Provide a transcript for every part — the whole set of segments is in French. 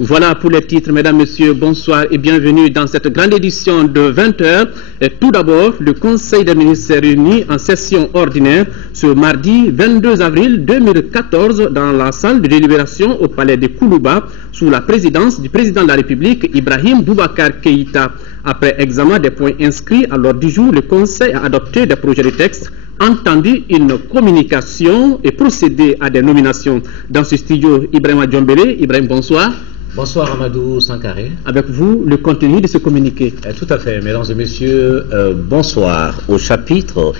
Voilà pour les titres, mesdames, messieurs, bonsoir et bienvenue dans cette grande édition de 20h. Et tout d'abord, le Conseil des ministres s'est réuni en session ordinaire ce mardi 22 avril 2014 dans la salle de délibération au palais de Koulouba sous la présidence du président de la République, Ibrahim Boubacar Keïta. Après examen des points inscrits à l'ordre du jour, le Conseil a adopté des projets de texte, entendu une communication et procédé à des nominations. Dans ce studio, Ibrahim Djombele. Ibrahim, bonsoir. Bonsoir Amadou Sankaré. Avec vous, le contenu de ce communiqué. Tout à fait, mesdames et messieurs, bonsoir. Au chapitre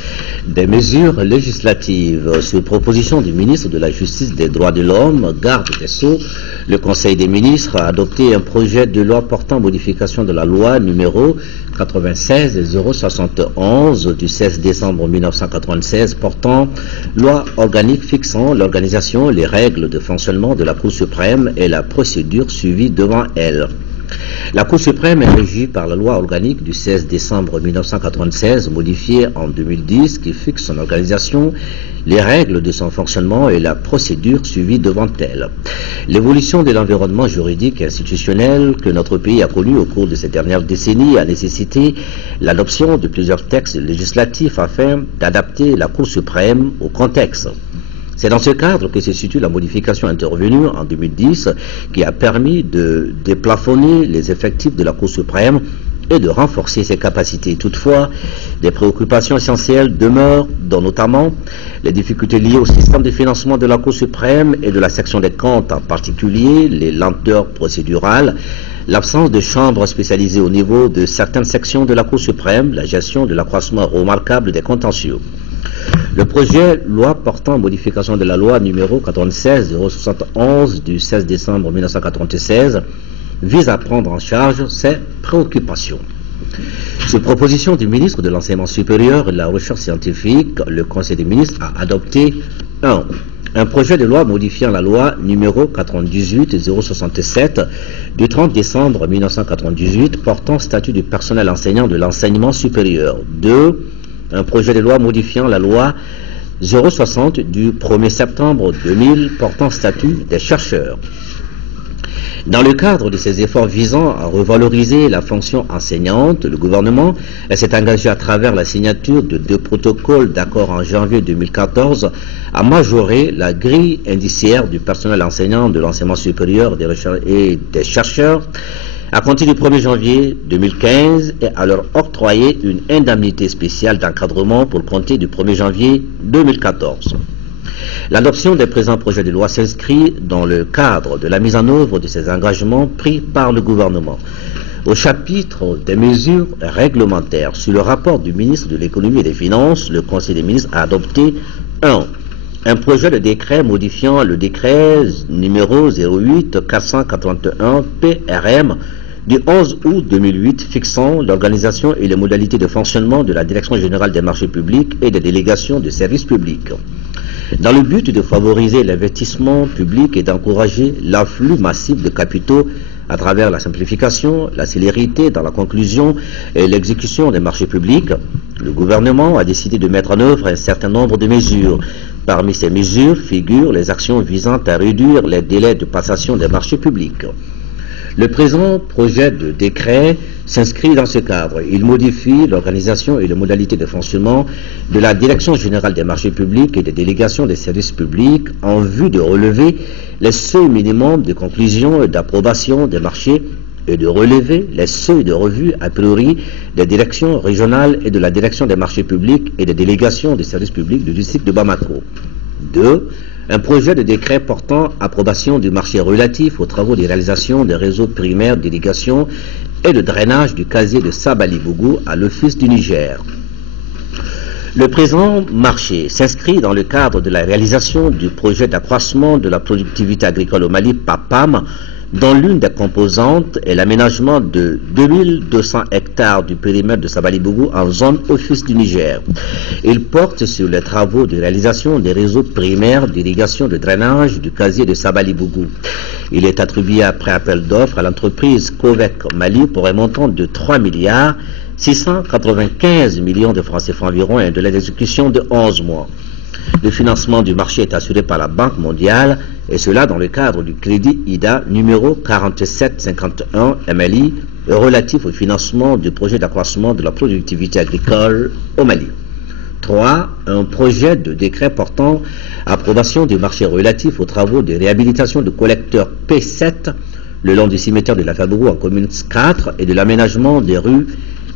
des mesures législatives, sur proposition du ministre de la Justice, des Droits de l'Homme, garde des Sceaux, le Conseil des ministres a adopté un projet de loi portant modification de la loi numéro 96-071 du 16 décembre 1996 portant loi organique fixant l'organisation, les règles de fonctionnement de la Cour suprême et la procédure suivie devant elle. La Cour suprême est régie par la loi organique du 16 décembre 1996 modifiée en 2010 qui fixe son organisation, les règles de son fonctionnement et la procédure suivie devant elle. L'évolution de l'environnement juridique et institutionnel que notre pays a connu au cours de ces dernières décennies a nécessité l'adoption de plusieurs textes législatifs afin d'adapter la Cour suprême au contexte. C'est dans ce cadre que se situe la modification intervenue en 2010 qui a permis de déplafonner les effectifs de la Cour suprême et de renforcer ses capacités. Toutefois, des préoccupations essentielles demeurent, dont notamment les difficultés liées au système de financement de la Cour suprême et de la section des comptes, en particulier les lenteurs procédurales, l'absence de chambres spécialisées au niveau de certaines sections de la Cour suprême, la gestion de l'accroissement remarquable des contentieux. Le projet loi portant modification de la loi numéro 96-071 du 16 décembre 1996 vise à prendre en charge ces préoccupations. Sur proposition du ministre de l'Enseignement supérieur et de la Recherche scientifique, le Conseil des ministres a adopté un projet de loi modifiant la loi numéro 98-067 du 30 décembre 1998 portant statut du personnel enseignant de l'enseignement supérieur. 2. Un projet de loi modifiant la loi 060 du 1er septembre 2000 portant statut des chercheurs. Dans le cadre de ces efforts visant à revaloriser la fonction enseignante, le gouvernement s'est engagé à travers la signature de 2 protocoles d'accord en janvier 2014 à majorer la grille indiciaire du personnel enseignant de l'enseignement supérieur et des chercheurs à compter du 1er janvier 2015 et à leur octroyer une indemnité spéciale d'encadrement pour compter du 1er janvier 2014. L'adoption des présents projets de loi s'inscrit dans le cadre de la mise en œuvre de ces engagements pris par le gouvernement. Au chapitre des mesures réglementaires, sur le rapport du ministre de l'économie et des finances, le Conseil des ministres a adopté un projet de décret modifiant le décret numéro 08-481 PRM du 11 août 2008 fixant l'organisation et les modalités de fonctionnement de la Direction générale des marchés publics et des délégations de services publics. Dans le but de favoriser l'investissement public et d'encourager l'afflux massif de capitaux à travers la simplification, la célérité dans la conclusion et l'exécution des marchés publics, le gouvernement a décidé de mettre en œuvre un certain nombre de mesures. Parmi ces mesures figurent les actions visant à réduire les délais de passation des marchés publics. Le présent projet de décret s'inscrit dans ce cadre. Il modifie l'organisation et les modalités de fonctionnement de la Direction générale des marchés publics et des délégations des services publics en vue de relever les seuils minimums de conclusion et d'approbation des marchés et de relever les seuils de revue a priori des directions régionales et de la Direction des marchés publics et des délégations des services publics du district de Bamako. 2. Un projet de décret portant approbation du marché relatif aux travaux de réalisation des réseaux primaires d'irrigation et de drainage du casier de Sabali-Bougou à l'Office du Niger. Le présent marché s'inscrit dans le cadre de la réalisation du projet d'accroissement de la productivité agricole au Mali, PAPAM, dont l'une des composantes est l'aménagement de 2200 hectares du périmètre de Sabali-Bougou en zone Office du Niger. Il porte sur les travaux de réalisation des réseaux primaires d'irrigation de drainage du casier de Sabali-Bougou. Il est attribué après appel d'offres à l'entreprise Covec Mali pour un montant de 3 milliards 695 millions de francs CFA environ et de l'exécution de 11 mois. Le financement du marché est assuré par la Banque mondiale, et cela dans le cadre du crédit IDA numéro 4751 MLI relatif au financement du projet d'accroissement de la productivité agricole au Mali. 3. Un projet de décret portant approbation du marché relatif aux travaux de réhabilitation de collecteurs P7 le long du cimetière de la Fabougou en commune 4 et de l'aménagement des rues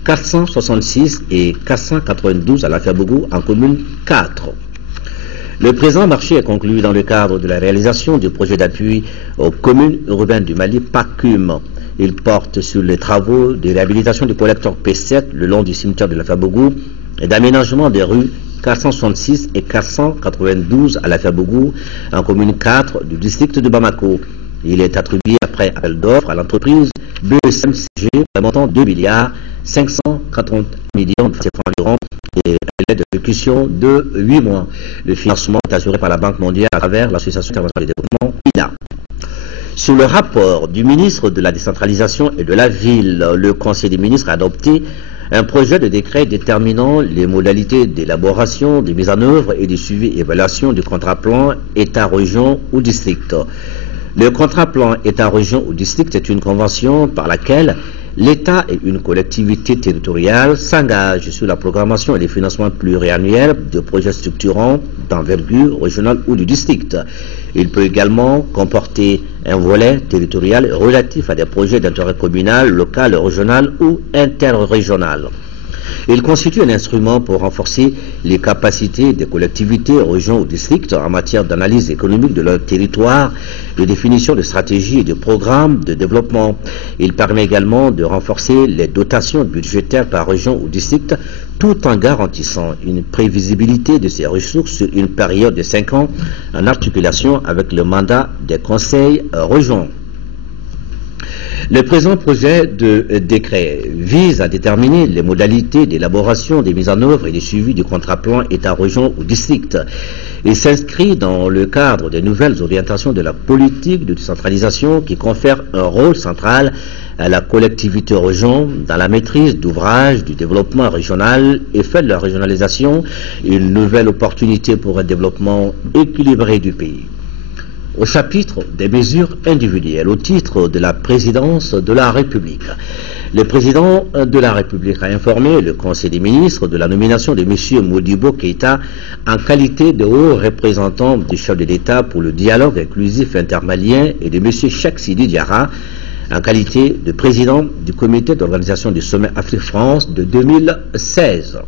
466 et 492 à la Fabougou en commune 4. Le présent marché est conclu dans le cadre de la réalisation du projet d'appui aux communes urbaines du Mali, PACUM. Il porte sur les travaux de réhabilitation du collecteur P7 le long du cimetière de la Fabougou et d'aménagement des rues 466 et 492 à la Fabougou en commune 4 du district de Bamako. Il est attribué après appel d'offres à l'entreprise BSMCG d'un montant 2 milliards 540 millions de francs environ et un délai d'exécution de 8 mois. Le financement est assuré par la Banque mondiale à travers l'Association internationale de développement IDA. Sur le rapport du ministre de la décentralisation et de la ville, le Conseil des ministres a adopté un projet de décret déterminant les modalités d'élaboration, de mise en œuvre et de suivi et évaluation du contrat plan État-région ou district. Le contrat plan État-région ou district est une convention par laquelle l'État et une collectivité territoriale s'engagent sur la programmation et les financements pluriannuels de projets structurants d'envergure régionale ou du district. Il peut également comporter un volet territorial relatif à des projets d'intérêt communal, local, régional ou interrégional. Il constitue un instrument pour renforcer les capacités des collectivités, régions ou districts en matière d'analyse économique de leur territoire, de définition de stratégies et de programmes de développement. Il permet également de renforcer les dotations budgétaires par région ou district, tout en garantissant une prévisibilité de ces ressources sur une période de 5 ans en articulation avec le mandat des conseils régionaux. Le présent projet de décret vise à déterminer les modalités d'élaboration, des mises en œuvre et de suivi du contrat plan État-région ou district. Il s'inscrit dans le cadre des nouvelles orientations de la politique de décentralisation qui confère un rôle central à la collectivité région dans la maîtrise d'ouvrages du développement régional et fait de la régionalisation une nouvelle opportunité pour un développement équilibré du pays. Au chapitre des mesures individuelles, au titre de la présidence de la République. Le président de la République a informé le Conseil des ministres de la nomination de M. Modibo Keïta en qualité de haut représentant du chef de l'État pour le dialogue inclusif intermalien et de M. Cheikh Sidi Diarra en qualité de président du comité d'organisation du sommet Afrique-France de 2016.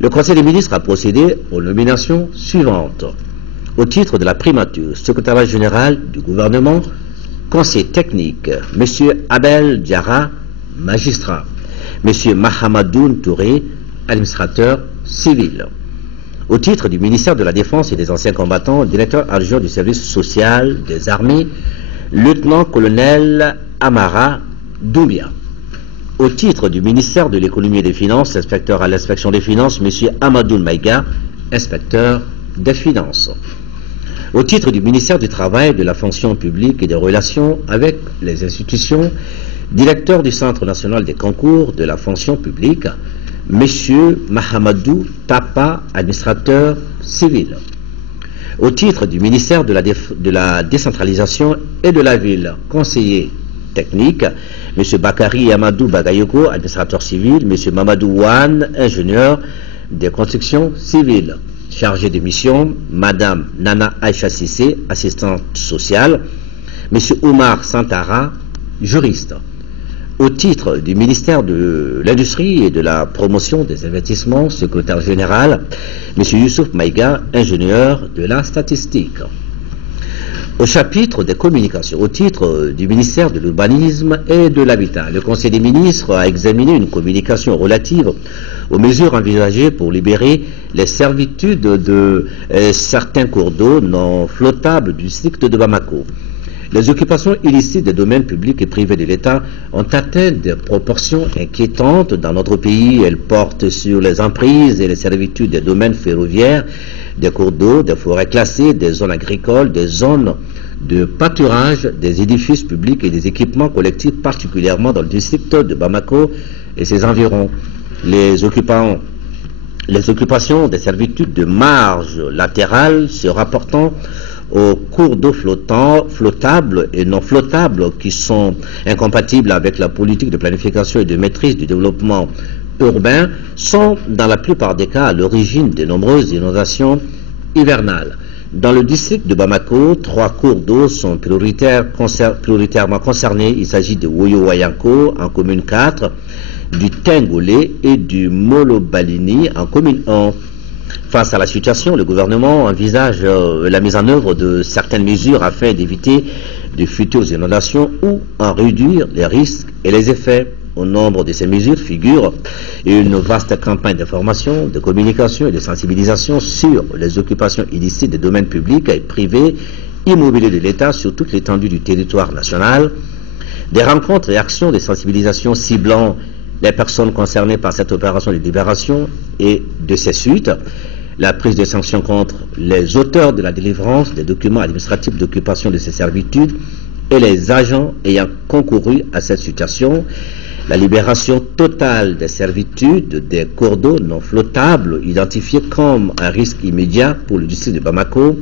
Le Conseil des ministres a procédé aux nominations suivantes. Au titre de la primature, secrétaire général du gouvernement, conseil technique, M. Abel Diarra, magistrat, M. Mahamadoun Touré, administrateur civil. Au titre du ministère de la Défense et des Anciens Combattants, directeur adjoint du service social des armées, lieutenant-colonel Amara Doumbia. Au titre du ministère de l'Économie et des Finances, inspecteur à l'inspection des finances, M. Amadoun Maïga, inspecteur des finances. Au titre du ministère du Travail, de la fonction publique et des relations avec les institutions, directeur du Centre national des concours de la fonction publique, M. Mahamadou Tapa, administrateur civil. Au titre du ministère de la décentralisation et de la ville, conseiller technique, M. Bakari Amadou Bagayoko, administrateur civil, M. Mamadou Wan, ingénieur des constructions civiles. Chargé de mission, Madame Nana Aïcha Sissé, assistante sociale, M. Oumar Santara, juriste. Au titre du ministère de l'Industrie et de la Promotion des Investissements, secrétaire général, M. Youssouf Maïga, ingénieur de la statistique. Au chapitre des communications, au titre du ministère de l'Urbanisme et de l'Habitat, le Conseil des ministres a examiné une communication relative aux mesures envisagées pour libérer les servitudes de certains cours d'eau non flottables du district de Bamako. Les occupations illicites des domaines publics et privés de l'État ont atteint des proportions inquiétantes dans notre pays. Elles portent sur les emprises et les servitudes des domaines ferroviaires, des cours d'eau, des forêts classées, des zones agricoles, des zones de pâturage, des édifices publics et des équipements collectifs, particulièrement dans le district de Bamako et ses environs. Les occupants Les occupations des servitudes de marge latérale se rapportant aux cours d'eau flottables et non flottables qui sont incompatibles avec la politique de planification et de maîtrise du développement urbain sont dans la plupart des cas à l'origine de nombreuses inondations hivernales. Dans le district de Bamako, 3 cours d'eau sont prioritairement concernés. Il s'agit de Woyo-Wayanko en commune 4, du Tengolé et du Molo-Balini en commune 1. Face à la situation, le gouvernement envisage la mise en œuvre de certaines mesures afin d'éviter de futures inondations ou en réduire les risques et les effets. Au nombre de ces mesures figure une vaste campagne d'information, de communication et de sensibilisation sur les occupations illicites des domaines publics et privés immobiliers de l'État sur toute l'étendue du territoire national, des rencontres et actions de sensibilisation ciblant les personnes concernées par cette opération de libération et de ses suites, la prise de sanctions contre les auteurs de la délivrance des documents administratifs d'occupation de ces servitudes et les agents ayant concouru à cette situation, la libération totale des servitudes des cours d'eau non flottables identifiés comme un risque immédiat pour le district de Bamako,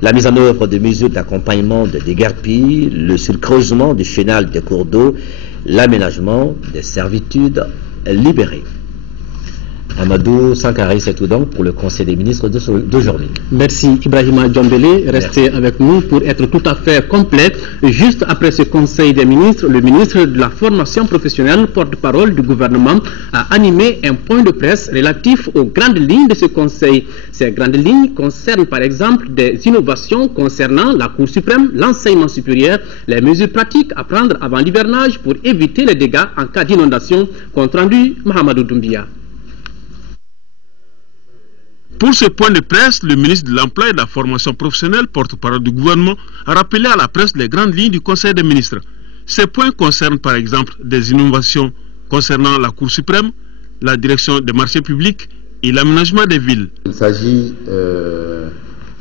la mise en œuvre de mesures d'accompagnement de déguerpis, le surcreusement du chenal des cours d'eau, l'aménagement des servitudes libérées. Amadou Sankari, c'est tout donc pour le Conseil des ministres d'aujourd'hui. Merci Ibrahima Djombele. Restez avec nous pour être tout à fait complet. Juste après ce Conseil des ministres, le ministre de la formation professionnelle, porte-parole du gouvernement, a animé un point de presse relatif aux grandes lignes de ce Conseil. Ces grandes lignes concernent par exemple des innovations concernant la Cour suprême, l'enseignement supérieur, les mesures pratiques à prendre avant l'hivernage pour éviter les dégâts en cas d'inondation. Compte rendu, Mahamadou Doumbia. Pour ce point de presse, le ministre de l'Emploi et de la Formation professionnelle, porte-parole du gouvernement, a rappelé à la presse les grandes lignes du Conseil des ministres. Ces points concernent par exemple des innovations concernant la Cour suprême, la direction des marchés publics et l'aménagement des villes. Il s'agit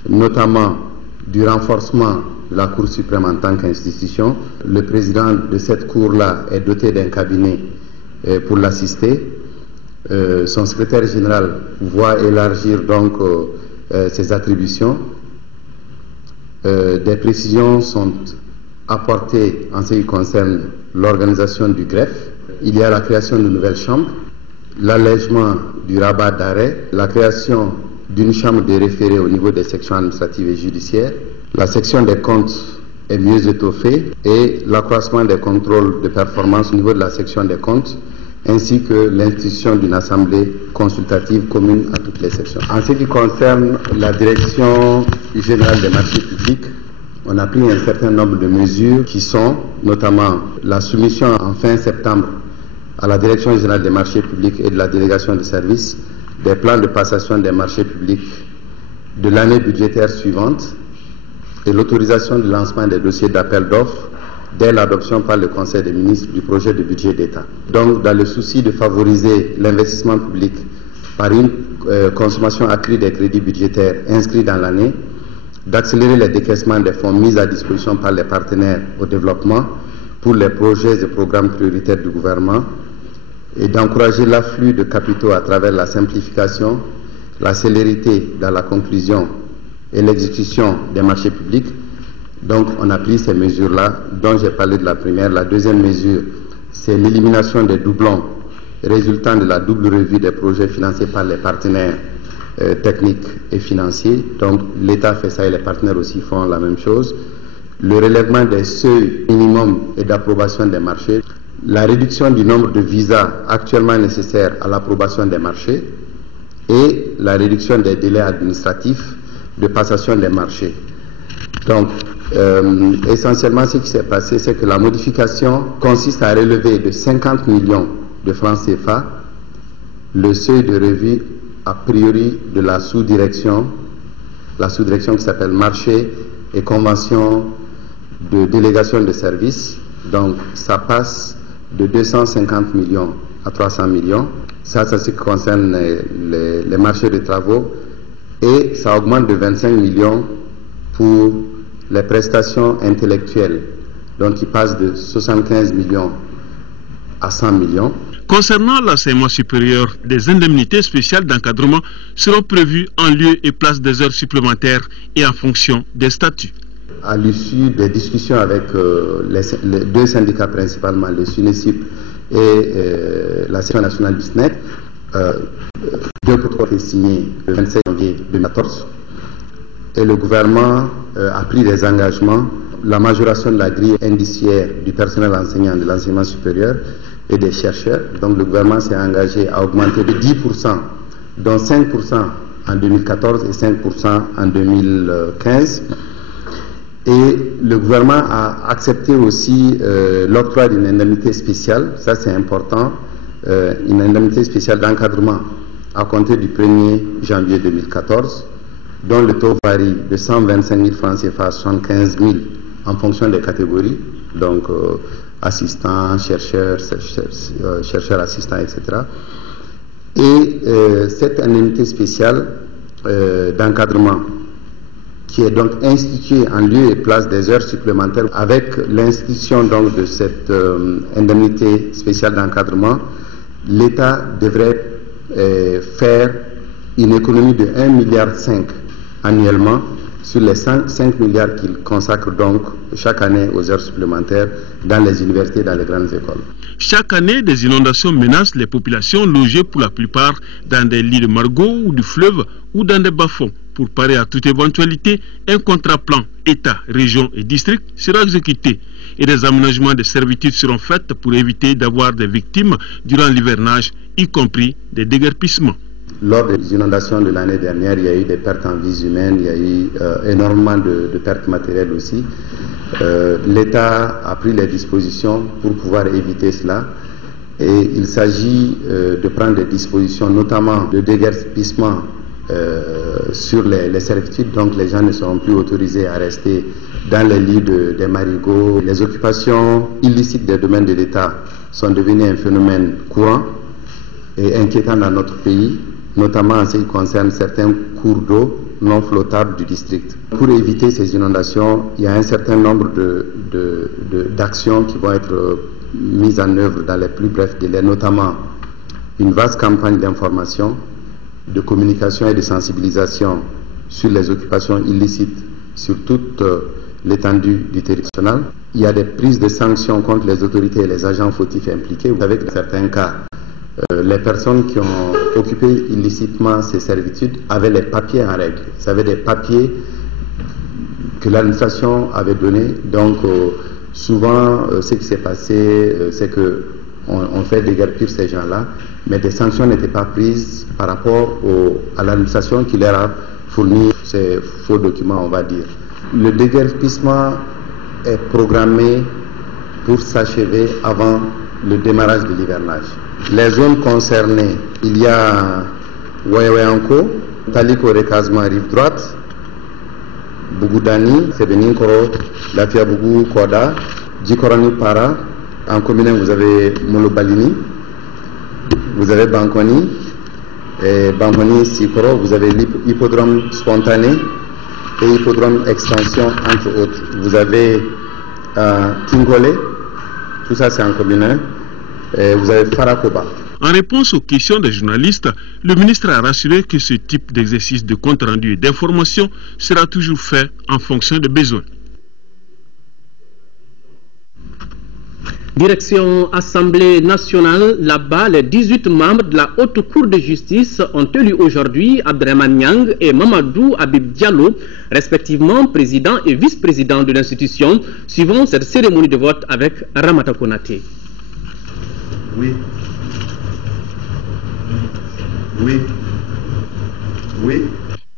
notamment du renforcement de la Cour suprême en tant qu'institution. Le président de cette Cour-là est doté d'un cabinet pour l'assister. Son secrétaire général voit élargir donc ses attributions. Des précisions sont apportées en ce qui concerne l'organisation du greffe. Il y a la création de nouvelles chambres, l'allègement du rabat d'arrêt, la création d'une chambre de référé au niveau des sections administratives et judiciaires, la section des comptes est mieux étoffée et l'accroissement des contrôles de performance au niveau de la section des comptes, ainsi que l'institution d'une assemblée consultative commune à toutes les sections. En ce qui concerne la direction générale des marchés publics, on a pris un certain nombre de mesures qui sont notamment la soumission en fin septembre à la direction générale des marchés publics et de la délégation de services des plans de passation des marchés publics de l'année budgétaire suivante et l'autorisation du lancement des dossiers d'appel d'offres dès l'adoption par le Conseil des ministres du projet de budget d'État. Donc, dans le souci de favoriser l'investissement public par une consommation accrue des crédits budgétaires inscrits dans l'année, d'accélérer les décaissements des fonds mis à disposition par les partenaires au développement pour les projets et programmes prioritaires du gouvernement et d'encourager l'afflux de capitaux à travers la simplification, la célérité dans la conclusion et l'exécution des marchés publics. Donc, on a pris ces mesures-là, dont j'ai parlé de la première. La deuxième mesure, c'est l'élimination des doublons résultant de la double revue des projets financés par les partenaires techniques et financiers. Donc, l'État fait ça et les partenaires aussi font la même chose. Le relèvement des seuils minimums et d'approbation des marchés. La réduction du nombre de visas actuellement nécessaires à l'approbation des marchés et la réduction des délais administratifs de passation des marchés. Donc, essentiellement, ce qui s'est passé, c'est que la modification consiste à relever de 50 millions de francs CFA le seuil de revue a priori de la sous-direction qui s'appelle marché et convention de délégation de services. Donc, ça passe de 250 millions à 300 millions. Ça, c'est ce qui concerne les marchés de travaux. Et ça augmente de 25 millions pour les prestations intellectuelles, donc qui passent de 75 millions à 100 millions. Concernant l'enseignement supérieur, des indemnités spéciales d'encadrement seront prévues en lieu et place des heures supplémentaires et en fonction des statuts. À l'issue des discussions avec les deux syndicats principalement, le SUNESIP et la Section nationale du SNEC, deux protocoles été signés le 27 janvier 2014 et le gouvernement a pris des engagements, la majoration de la grille indiciaire du personnel enseignant de l'enseignement supérieur et des chercheurs. Donc le gouvernement s'est engagé à augmenter de 10%, dont 5% en 2014 et 5% en 2015. Et le gouvernement a accepté aussi l'octroi d'une indemnité spéciale, ça c'est important, une indemnité spéciale d'encadrement à compter du 1er janvier 2014, dont le taux varie de 125 000 francs CFA à 75 000 en fonction des catégories, donc assistants, chercheurs, chercheurs assistants, etc. Et cette indemnité spéciale d'encadrement qui est donc instituée en lieu et place des heures supplémentaires, avec l'institution donc de cette indemnité spéciale d'encadrement, l'État devrait faire une économie de 1,5 milliard annuellement sur les 5 milliards qu'il consacre donc chaque année aux heures supplémentaires dans les universités et dans les grandes écoles. Chaque année, des inondations menacent les populations logées pour la plupart dans des lits de margots ou du fleuve ou dans des bas-fonds. Pour parer à toute éventualité, un contrat-plan État, région et district sera exécuté et des aménagements de servitudes seront faits pour éviter d'avoir des victimes durant l'hivernage, y compris des déguerpissements. Lors des inondations de l'année dernière, il y a eu des pertes en vies humaines, il y a eu énormément de pertes matérielles aussi. L'État a pris les dispositions pour pouvoir éviter cela. Et il s'agit de prendre des dispositions, notamment de déguerpissement sur les servitudes. Donc les gens ne seront plus autorisés à rester dans les lits des marigots. Les occupations illicites des domaines de l'État sont devenues un phénomène courant et inquiétant dans notre pays, notamment en ce qui concerne certains cours d'eau non flottables du district. Pour éviter ces inondations, il y a un certain nombre d'actions qui vont être mises en œuvre dans les plus brefs délais, notamment une vaste campagne d'information, de communication et de sensibilisation sur les occupations illicites sur toute l'étendue du territoire national. Il y a des prises de sanctions contre les autorités et les agents fautifs impliqués. Vous savez que dans certains cas, les personnes qui ont occupé illicitement ces servitudes avaient les papiers en règle. Ils avaient des papiers que l'administration avait donnés. Donc, souvent, ce qui s'est passé, c'est qu'on fait déguerpir ces gens-là, mais des sanctions n'étaient pas prises par rapport à l'administration qui leur a fourni ces faux documents, on va dire. Le déguerpissement est programmé pour s'achever avant le démarrage de l'hivernage. Les zones concernées, il y a Wayawayanko, Taliko Recasement rive droite, Bougoudani, Sebeninkoro, Lafiabougou, Koda, Djikorani Para. En commune, vous avez Molobalini, vous avez Bankoni, et Bankoni Sikoro, vous avez l'hippodrome spontané et hippodrome extension, entre autres. Vous avez Tingolé, tout ça c'est en commune. Et vous avez Farakoba. En réponse aux questions des journalistes, le ministre a rassuré que ce type d'exercice de compte rendu et d'information sera toujours fait en fonction des besoins. Direction Assemblée nationale, là-bas, les 18 membres de la Haute Cour de justice ont élu aujourd'hui Abdraman Niang et Mamadou Habib Diallo, respectivement président et vice-président de l'institution, suivant cette cérémonie de vote avec Ramata Konaté. Oui. Oui. Oui.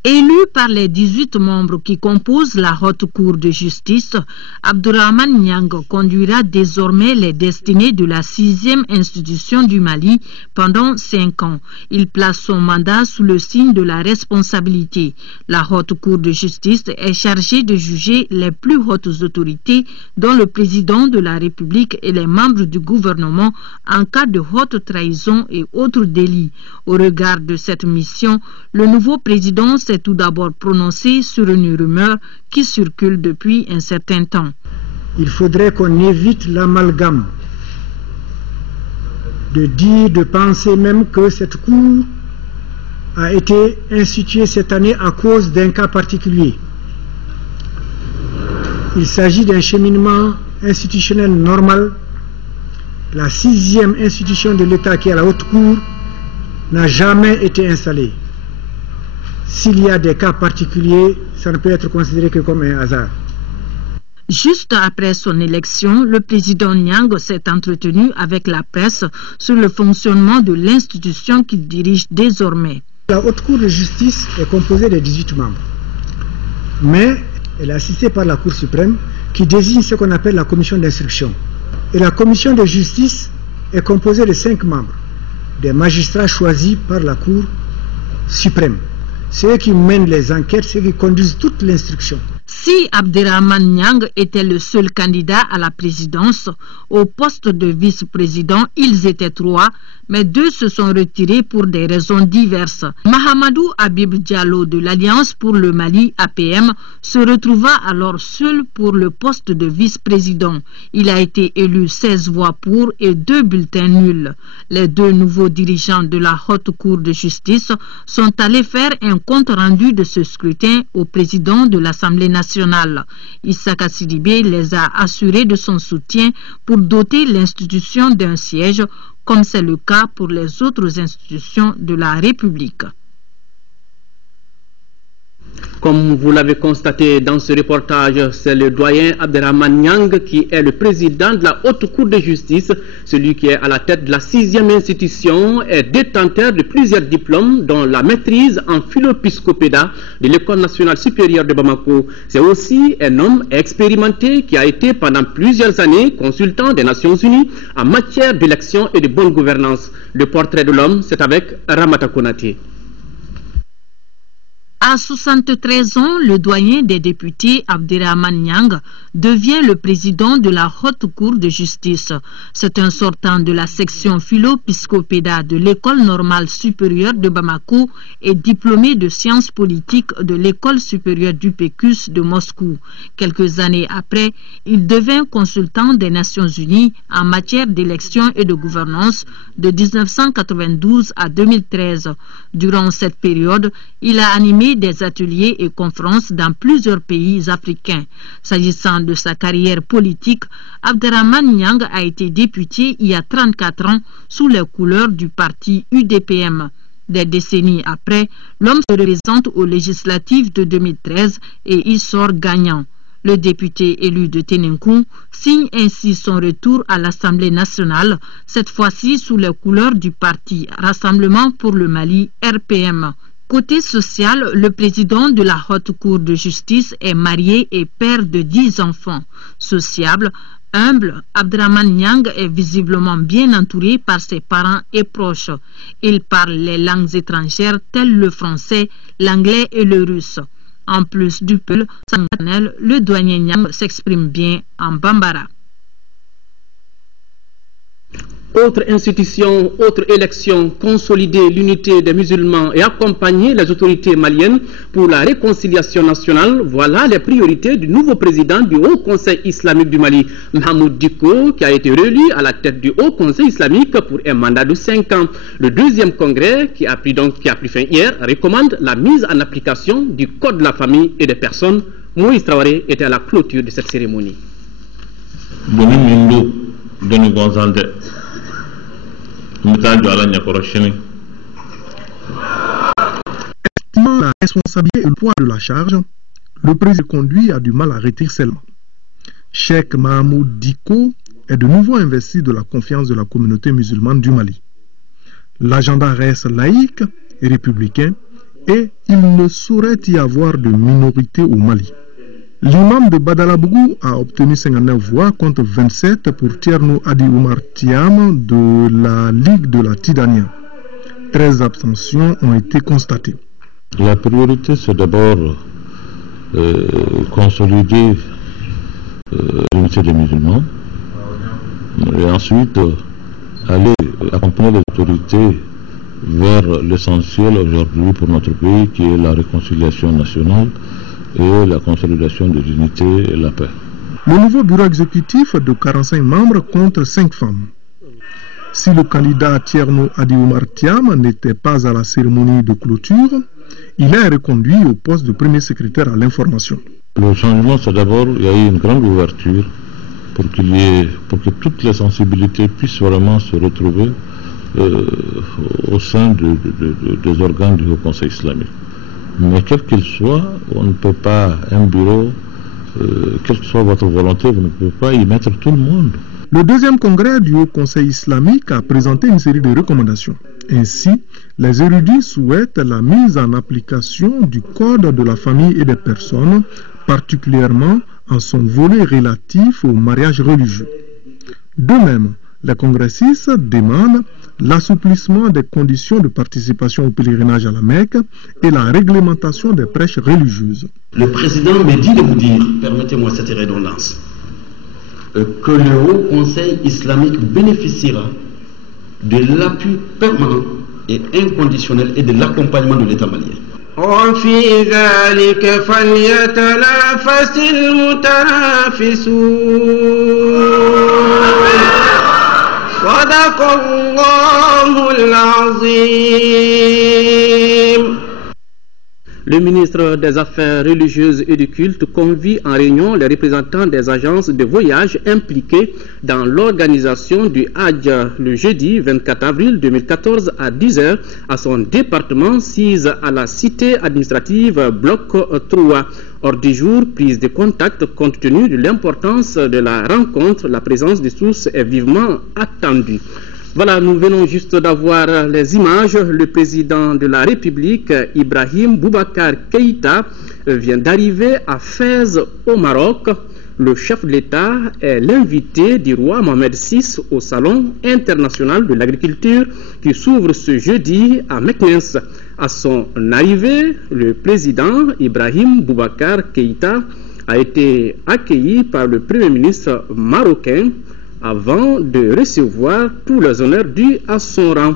Élu par les 18 membres qui composent la Haute Cour de justice, Abdourahmane Niang conduira désormais les destinées de la 6e institution du Mali pendant 5 ans. Il place son mandat sous le signe de la responsabilité. La Haute Cour de justice est chargée de juger les plus hautes autorités, dont le président de la République et les membres du gouvernement, en cas de haute trahison et autres délits. Au regard de cette mission, le nouveau président s'est tout d'abord prononcé sur une rumeur qui circule depuis un certain temps. Il faudrait qu'on évite l'amalgame de dire, de penser même que cette cour a été instituée cette année à cause d'un cas particulier. Il s'agit d'un cheminement institutionnel normal. La 6e institution de l'État qui est à la haute cour n'a jamais été installée. S'il y a des cas particuliers, ça ne peut être considéré que comme un hasard. Juste après son élection, le président Niang s'est entretenu avec la presse sur le fonctionnement de l'institution qu'il dirige désormais. La Haute Cour de justice est composée de 18 membres, mais elle est assistée par la Cour suprême qui désigne ce qu'on appelle la commission d'instruction. Et la commission de justice est composée de 5 membres, des magistrats choisis par la Cour suprême. C'est eux qui mènent les enquêtes, c'est eux qui conduisent toute l'instruction. Si Abderrahmane Niang était le seul candidat à la présidence, au poste de vice-président, ils étaient 3, mais 2 se sont retirés pour des raisons diverses. Mahamadou Habib Diallo de l'Alliance pour le Mali, APM, se retrouva alors seul pour le poste de vice-président. Il a été élu 16 voix pour et 2 bulletins nuls. Les 2 nouveaux dirigeants de la Haute Cour de justice sont allés faire un compte-rendu de ce scrutin au président de l'Assemblée nationale. Issaka Sidibé les a assurés de son soutien pour doter l'institution d'un siège, comme c'est le cas pour les autres institutions de la République. Comme vous l'avez constaté dans ce reportage, c'est le doyen Abderrahmane Niang qui est le président de la Haute Cour de justice. Celui qui est à la tête de la 6e institution est détenteur de plusieurs diplômes, dont la maîtrise en philo-piscopéda de l'École nationale supérieure de Bamako. C'est aussi un homme expérimenté qui a été pendant plusieurs années consultant des Nations Unies en matière d'élection et de bonne gouvernance. Le portrait de l'homme, c'est avec Ramata Konaté. À 73 ans, le doyen des députés Abderrahmane Niang devient le président de la Haute Cour de justice. C'est un sortant de la section philo-piscopéda de l'École normale supérieure de Bamako et diplômé de sciences politiques de l'École supérieure du PQS de Moscou. Quelques années après, il devint consultant des Nations Unies en matière d'élection et de gouvernance de 1992 à 2013. Durant cette période, il a animé des ateliers et conférences dans plusieurs pays africains. S'agissant de sa carrière politique, Abderrahmane Niang a été député il y a 34 ans sous les couleurs du parti UDPM. Des décennies après, l'homme se représente aux législatives de 2013 et y sort gagnant. Le député élu de Téninkou signe ainsi son retour à l'Assemblée nationale, cette fois-ci sous les couleurs du parti Rassemblement pour le Mali, RPM. Côté social, le président de la Haute Cour de justice est marié et père de 10 enfants. Sociable, humble, Abderrahmane Niang est visiblement bien entouré par ses parents et proches. Il parle les langues étrangères telles le français, l'anglais et le russe. En plus du peul sanguinel, le doyen Niang s'exprime bien en bambara. Autre institution, autre élection, consolider l'unité des musulmans et accompagner les autorités maliennes pour la réconciliation nationale, voilà les priorités du nouveau président du Haut Conseil islamique du Mali, Mahamoud Dicko, qui a été réélu à la tête du Haut Conseil islamique pour un mandat de 5 ans. Le 2e congrès, qui a pris fin hier, recommande la mise en application du Code de la famille et des personnes. Moïse Traoré était à la clôture de cette cérémonie. Estimant la responsabilité et le poids de la charge, le président conduit a du mal à arrêter seulement. Cheikh Mahamoud Dicko est de nouveau investi de la confiance de la communauté musulmane du Mali. L'agenda reste laïque et républicain et il ne saurait y avoir de minorité au Mali. L'imam de Badalabougou a obtenu 59 voix contre 27 pour Tierno Adi Oumar Thiam de la Ligue de la Tidania. 13 abstentions ont été constatées. La priorité, c'est d'abord consolider l'unité des musulmans et ensuite aller accompagner les autorités vers l'essentiel aujourd'hui pour notre pays qui est la réconciliation nationale et la consolidation de l'unité et la paix. Le nouveau bureau exécutif de 45 membres compte 5 femmes. Si le candidat Thierno Adioumar Thiam n'était pas à la cérémonie de clôture, il est reconduit au poste de premier secrétaire à l'information. Le changement, c'est d'abord, il y a eu une grande ouverture pour que toutes les sensibilités puissent vraiment se retrouver au sein des organes du Haut Conseil islamique. Mais quel qu'il soit, on ne peut pas, un bureau, quelle que soit votre volonté, vous ne pouvez pas y mettre tout le monde. Le deuxième congrès du Haut Conseil islamique a présenté une série de recommandations. Ainsi, les érudits souhaitent la mise en application du Code de la famille et des personnes, particulièrement en son volet relatif au mariage religieux. De même, les congressistes demandent l'assouplissement des conditions de participation au pèlerinage à la Mecque et la réglementation des prêches religieuses. Le président me dit de vous dire, permettez-moi cette redondance, que le Haut Conseil islamique bénéficiera de l'appui permanent et inconditionnel et de l'accompagnement de l'État malien. وفي ذلك فليتنافس المتنافسون صدق الله العظيم. Le ministre des Affaires religieuses et du culte convie en réunion les représentants des agences de voyage impliquées dans l'organisation du Hajj le jeudi 24 avril 2014 à 10h à son département 6 à la cité administrative Bloc 3. Hors du jour, prise de contact compte tenu de l'importance de la rencontre, la présence des sources est vivement attendue. Voilà, nous venons juste d'avoir les images. Le président de la République, Ibrahim Boubacar Keïta, vient d'arriver à Fès au Maroc. Le chef de l'État est l'invité du roi Mohamed VI au Salon international de l'agriculture qui s'ouvre ce jeudi à Meknès. À son arrivée, le président Ibrahim Boubacar Keïta a été accueilli par le Premier ministre marocain avant de recevoir tous les honneurs dus à son rang.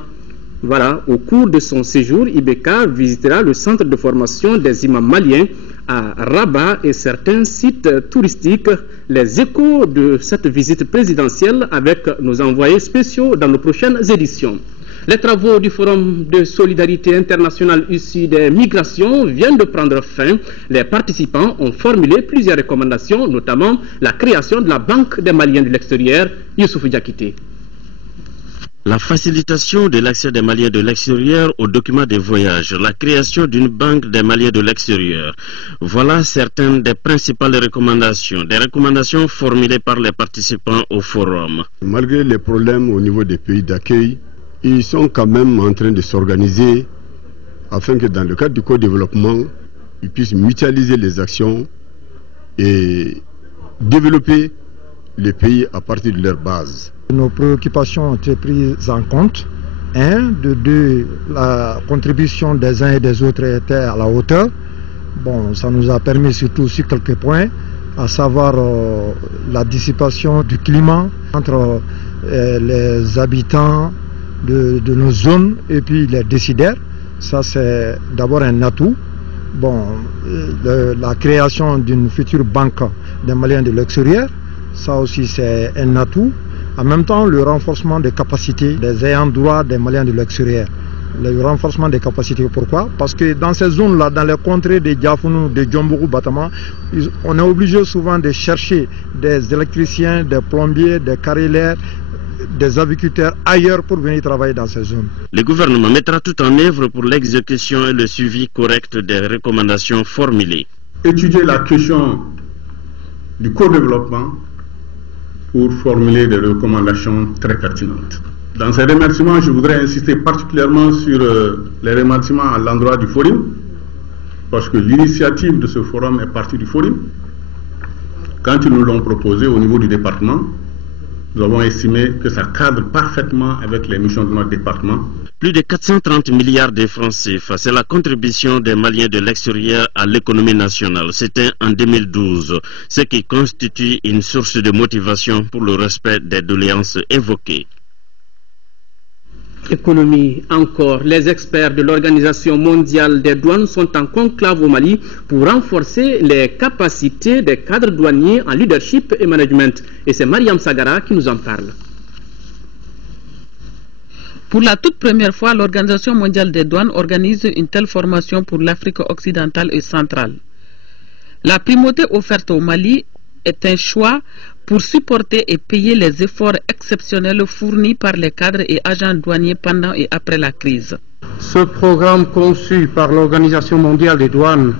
Voilà, au cours de son séjour, Ibeka visitera le centre de formation des imams maliens à Rabat et certains sites touristiques. Les échos de cette visite présidentielle avec nos envoyés spéciaux dans nos prochaines éditions. Les travaux du Forum de solidarité internationale issu des migrations viennent de prendre fin. Les participants ont formulé plusieurs recommandations, notamment la création de la Banque des Maliens de l'extérieur. Youssouf Diakité. La facilitation de l'accès des Maliens de l'extérieur aux documents de voyage, la création d'une banque des Maliens de l'extérieur. Voilà certaines des principales recommandations, des recommandations formulées par les participants au forum. Malgré les problèmes au niveau des pays d'accueil, ils sont quand même en train de s'organiser afin que dans le cadre du co-développement, ils puissent mutualiser les actions et développer les pays à partir de leur base. Nos préoccupations ont été prises en compte. De deux, la contribution des uns et des autres était à la hauteur. Bon, ça nous a permis surtout sur quelques points, à savoir la dissipation du climat entre les habitants de nos zones et puis les décideurs. Ça, c'est d'abord un atout. Bon, la création d'une future banque des Maliens de l'extérieur, ça aussi c'est un atout. En même temps, le renforcement des capacités des ayants droit des Maliens de l'extérieur. Le renforcement des capacités, pourquoi? Parce que dans ces zones-là, dans les contrées de Diafounou, de Djombourou, Batama, on est obligé souvent de chercher des électriciens, des plombiers, des carrières, des agriculteurs ailleurs pour venir travailler dans ces zones. Le gouvernement mettra tout en œuvre pour l'exécution et le suivi correct des recommandations formulées. Étudier la question du co-développement pour formuler des recommandations très pertinentes. Dans ces remerciements, je voudrais insister particulièrement sur les remerciements à l'endroit du forum, parce que l'initiative de ce forum est partie du forum. Quand ils nous l'ont proposé au niveau du département, nous avons estimé que ça cadre parfaitement avec les missions de notre département. Plus de 430 milliards de francs CFA, c'est la contribution des Maliens de l'extérieur à l'économie nationale. C'était en 2012, ce qui constitue une source de motivation pour le respect des doléances évoquées. Économie encore. Les experts de l'Organisation mondiale des douanes sont en conclave au Mali pour renforcer les capacités des cadres douaniers en leadership et management. Et c'est Mariam Sagara qui nous en parle. Pour la toute première fois, l'Organisation mondiale des douanes organise une telle formation pour l'Afrique occidentale et centrale. La primauté offerte au Mali est un choix pour supporter et payer les efforts exceptionnels fournis par les cadres et agents douaniers pendant et après la crise. Ce programme conçu par l'Organisation mondiale des douanes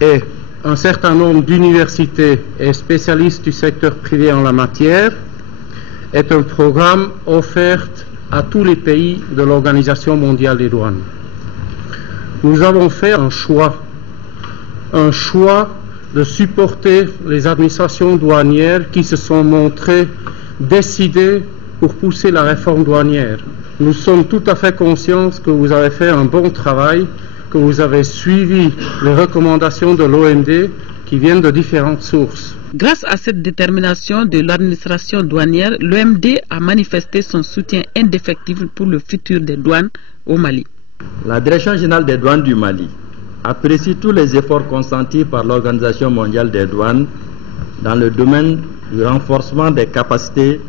et un certain nombre d'universités et spécialistes du secteur privé en la matière est un programme offert à tous les pays de l'Organisation mondiale des douanes. Nous avons fait un choix de supporter les administrations douanières qui se sont montrées décidées pour pousser la réforme douanière. Nous sommes tout à fait conscients que vous avez fait un bon travail, que vous avez suivi les recommandations de l'OMD qui viennent de différentes sources. Grâce à cette détermination de l'administration douanière, l'OMD a manifesté son soutien indéfectible pour le futur des douanes au Mali. La Direction générale des douanes du Mali apprécie tous les efforts consentis par l'Organisation mondiale des douanes dans le domaine du renforcement des capacités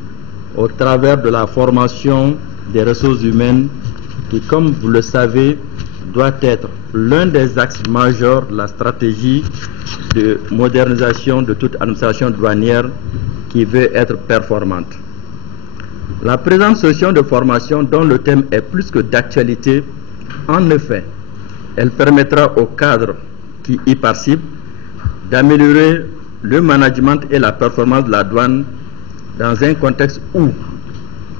au travers de la formation des ressources humaines qui, comme vous le savez, doit être l'un des axes majeurs de la stratégie de modernisation de toute administration douanière qui veut être performante. La présente session de formation, dont le thème est plus que d'actualité, en effet, elle permettra aux cadres qui y participent d'améliorer le management et la performance de la douane dans un contexte où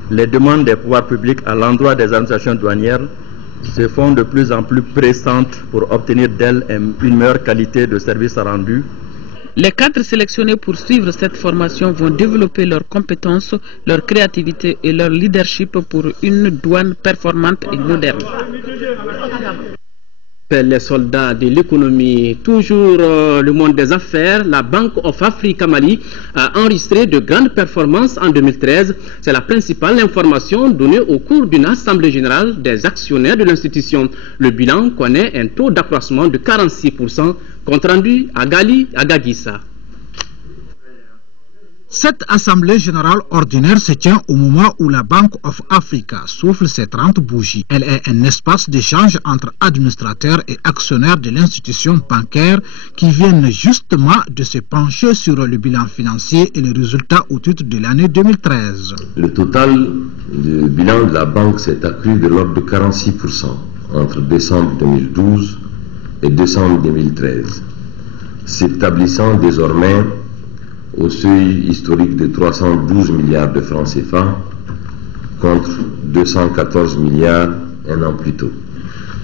les demandes des pouvoirs publics à l'endroit des administrations douanières se font de plus en plus pressantes pour obtenir d'elles une meilleure qualité de service rendu. Les cadres sélectionnés pour suivre cette formation vont développer leurs compétences, leur créativité et leur leadership pour une douane performante et moderne. Les soldats de l'économie, toujours le monde des affaires, la Bank of Africa Mali a enregistré de grandes performances en 2013. C'est la principale information donnée au cours d'une assemblée générale des actionnaires de l'institution. Le bilan connaît un taux d'accroissement de 46%, compte rendu à Gali Agagissa. Cette assemblée générale ordinaire se tient au moment où la Bank of Africa souffle ses 30 bougies. Elle est un espace d'échange entre administrateurs et actionnaires de l'institution bancaire qui viennent justement de se pencher sur le bilan financier et les résultats au titre de l'année 2013. Le total du bilan de la banque s'est accru de l'ordre de 46% entre décembre 2012 et décembre 2013, s'établissant désormais au seuil historique de 312 milliards de francs CFA contre 214 milliards un an plus tôt.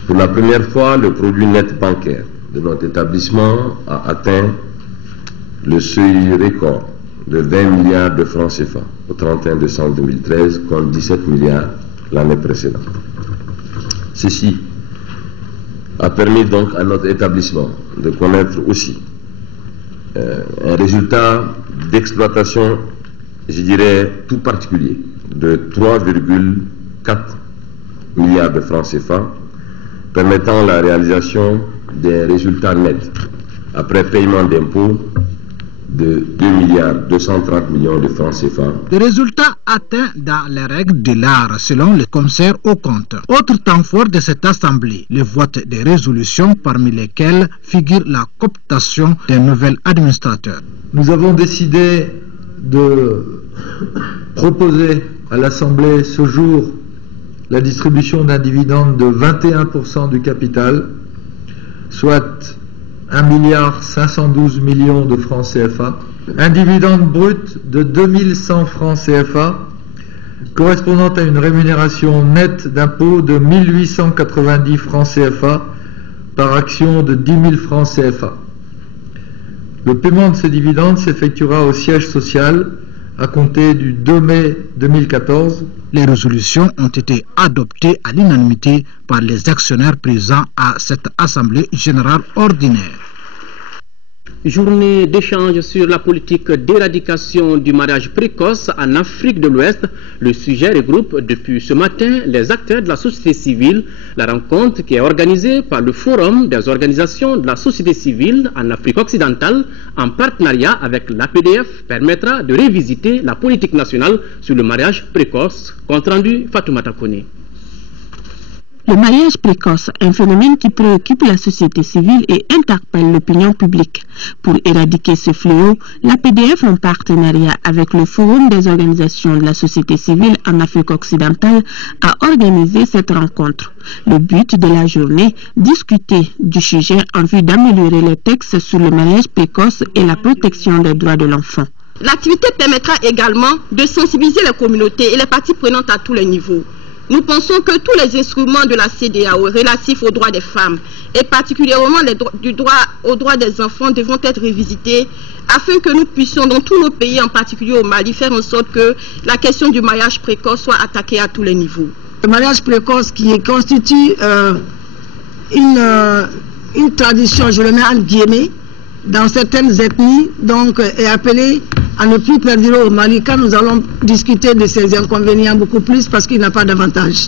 Pour la première fois, le produit net bancaire de notre établissement a atteint le seuil record de 20 milliards de francs CFA au 31 décembre 2013 contre 17 milliards l'année précédente. Ceci a permis donc à notre établissement de connaître aussi un résultat d'exploitation, je dirais, tout particulier, de 3,4 milliards de francs CFA, permettant la réalisation des résultats nets après paiement d'impôts de 2 milliards 230 millions de francs CFA. Des résultats atteints dans les règles de l'art selon le commissaire aux comptes. Autre temps fort de cette assemblée, le vote des résolutions parmi lesquelles figure la cooptation des nouveaux administrateurs. Nous avons décidé de proposer à l'Assemblée ce jour la distribution d'un dividende de 21% du capital, soit 1,512 milliard de francs CFA, un dividende brut de 2100 francs CFA, correspondant à une rémunération nette d'impôt de 1890 francs CFA par action de 10 000 francs CFA. Le paiement de ces dividendes s'effectuera au siège social à compter du 2 mai 2014. Les résolutions ont été adoptées à l'unanimité par les actionnaires présents à cette Assemblée générale ordinaire. Journée d'échange sur la politique d'éradication du mariage précoce en Afrique de l'Ouest. Le sujet regroupe depuis ce matin les acteurs de la société civile. La rencontre qui est organisée par le Forum des organisations de la société civile en Afrique occidentale en partenariat avec l'APDF permettra de révisiter la politique nationale sur le mariage précoce. Compte rendu Fatoumata Kone. Le mariage précoce, un phénomène qui préoccupe la société civile et interpelle l'opinion publique. Pour éradiquer ce fléau, l'APDF, en partenariat avec le Forum des organisations de la société civile en Afrique occidentale, a organisé cette rencontre. Le but de la journée, discuter du sujet en vue d'améliorer les textes sur le mariage précoce et la protection des droits de l'enfant. L'activité permettra également de sensibiliser les communautés et les parties prenantes à tous les niveaux. Nous pensons que tous les instruments de la CEDEAO relatifs aux droits des femmes et particulièrement du droit aux droits des enfants devront être revisités afin que nous puissions dans tous nos pays, en particulier au Mali, faire en sorte que la question du mariage précoce soit attaquée à tous les niveaux. Le mariage précoce qui constitue une tradition, je le mets en guillemets, dans certaines ethnies, donc est appelé à ne plus perdurer au Mali quand nous allons discuter de ces inconvénients beaucoup plus parce qu'il n'a pas d'avantage.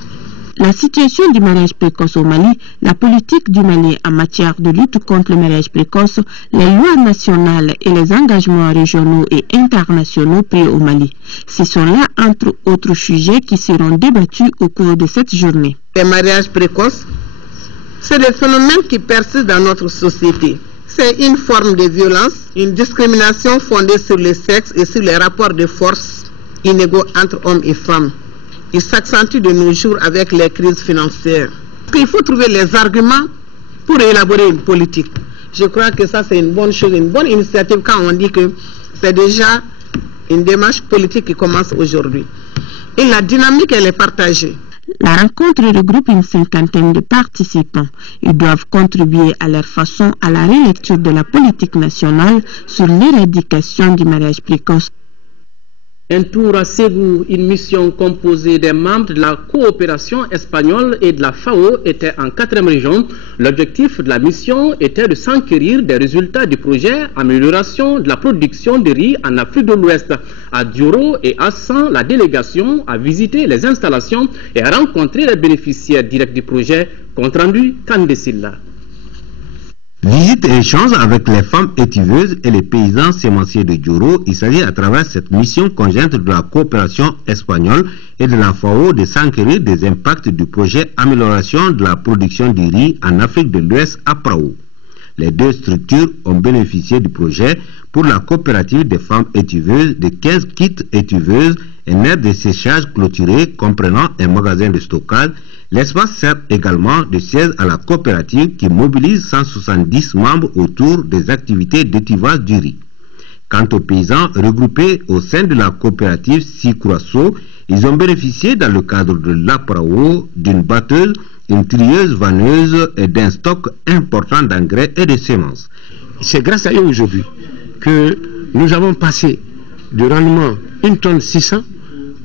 La situation du mariage précoce au Mali, la politique du Mali en matière de lutte contre le mariage précoce, les lois nationales et les engagements régionaux et internationaux pris au Mali. Ce sont là, entre autres sujets, qui seront débattus au cours de cette journée. Les mariages précoces, c'est des phénomènes qui persistent dans notre société. C'est une forme de violence, une discrimination fondée sur le sexe et sur les rapports de force inégaux entre hommes et femmes. Il s'accentue de nos jours avec les crises financières. Il faut trouver les arguments pour élaborer une politique. Je crois que ça c'est une bonne chose, une bonne initiative quand on dit que c'est déjà une démarche politique qui commence aujourd'hui. Et la dynamique elle est partagée. La rencontre regroupe une cinquantaine de participants. Ils doivent contribuer à leur façon à la relecture de la politique nationale sur l'éradication du mariage précoce. Un tour à Ségou, une mission composée des membres de la coopération espagnole et de la FAO était en 4e région. L'objectif de la mission était de s'enquérir des résultats du projet Amélioration de la production de riz en Afrique de l'Ouest. À Dioro et à San, la délégation a visité les installations et a rencontré les bénéficiaires directs du projet. Compte rendu Kandesilla. Visite et échange avec les femmes étiveuses et les paysans sémenciers de Dioro. Il s'agit à travers cette mission conjointe de la coopération espagnole et de la FAO de s'enquérir des impacts du projet Amélioration de la production du riz en Afrique de l'Ouest à Prao. Les deux structures ont bénéficié du projet pour la coopérative des femmes étiveuses de 15 kits étiveuses, un aire de séchage clôturé comprenant un magasin de stockage. L'espace sert également de siège à la coopérative qui mobilise 170 membres autour des activités d'étivage du riz. Quant aux paysans regroupés au sein de la coopérative Sikurasso, ils ont bénéficié dans le cadre de l'APRAO d'une batteuse, une trieuse vanneuse et d'un stock important d'engrais et de semences. C'est grâce à eux aujourd'hui que nous avons passé du rendement 1 tonne 600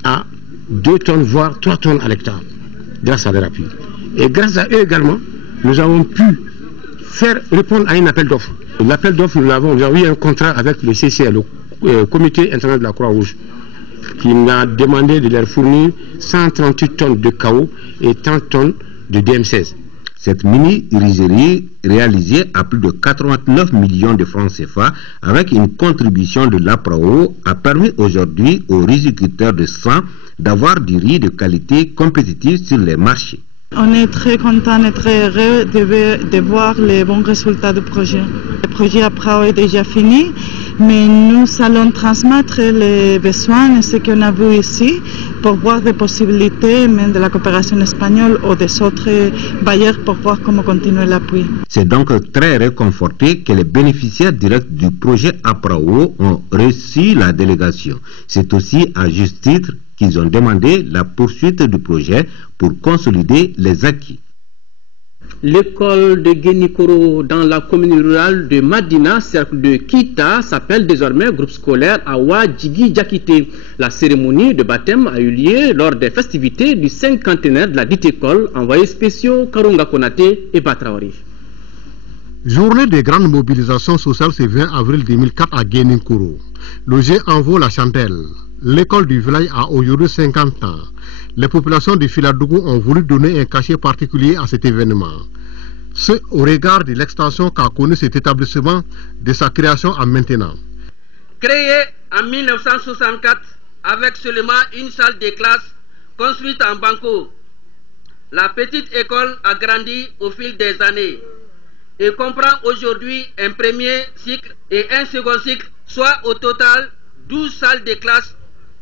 à 2 tonnes voire 3 tonnes à l'hectare. Grâce à leur appui. Et grâce à eux également, nous avons pu faire répondre à un appel d'offres. L'appel d'offres, nous avons eu un contrat avec le CCL, le Comité international de la Croix-Rouge, qui nous a demandé de leur fournir 138 tonnes de KO et 30 tonnes de DM16. Cette mini-rizerie, réalisée à plus de 89 millions de francs CFA avec une contribution de l'APRAO, a permis aujourd'hui aux riziculteurs de sang d'avoir du riz de qualité compétitive sur les marchés. On est très content et très heureux de voir les bons résultats du projet. Le projet APRAO est déjà fini, mais nous allons transmettre les besoins et ce qu'on a vu ici pour voir des possibilités, même de la coopération espagnole ou des autres bailleurs pour voir comment continuer l'appui. C'est donc très réconforté que les bénéficiaires directs du projet APRAO ont reçu la délégation. C'est aussi à juste titre qu'ils ont demandé la poursuite du projet pour consolider les acquis. L'école de Guénikoro dans la commune rurale de Madina, cercle de Kita, s'appelle désormais groupe scolaire Awa Djigi Diakité. La cérémonie de baptême a eu lieu lors des festivités du 50e de la dite école. Envoyés spéciaux Karunga Konate et Batraori. Journée des grandes mobilisations sociales, c'est 20 avril 2004 à Guéninkoro. Logé en vaut la chandelle. L'école du village a aujourd'hui 50 ans. Les populations de Filadougou ont voulu donner un cachet particulier à cet événement. Ce au regard de l'extension qu'a connu cet établissement de sa création à maintenant. Créé en 1964 avec seulement une salle de classe construite en banco, la petite école a grandi au fil des années et comprend aujourd'hui un premier cycle et un second cycle, soit au total 12 salles de classe,